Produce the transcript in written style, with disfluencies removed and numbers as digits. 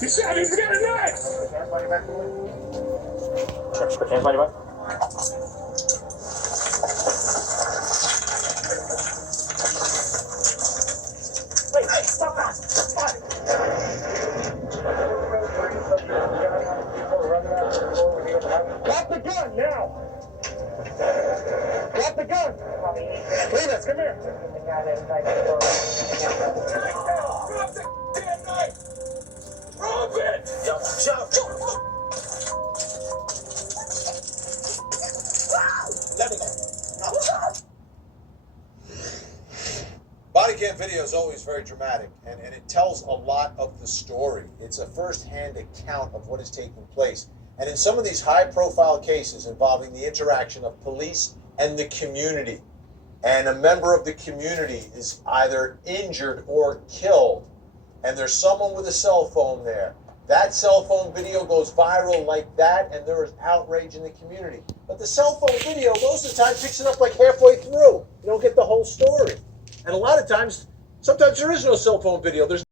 You shot me, forget a knife! Put hands on your back. Wait, stop that! Stop! Drop the gun now! Drop the gun! Cletus, come here! Drop the damn knife! Drop it! Jump! Let me go. Body cam video is always very dramatic, and it tells a lot of the story. It's a first-hand account of what is taking place. And in some of these high-profile cases involving the interaction of police and the community, and a member of the community is either injured or killed, and there's someone with a cell phone there, that cell phone video goes viral like that, and there is outrage in the community. But the cell phone video, most of the time, picks it up like halfway through. You don't get the whole story. And a lot of times, sometimes there is no cell phone video. There's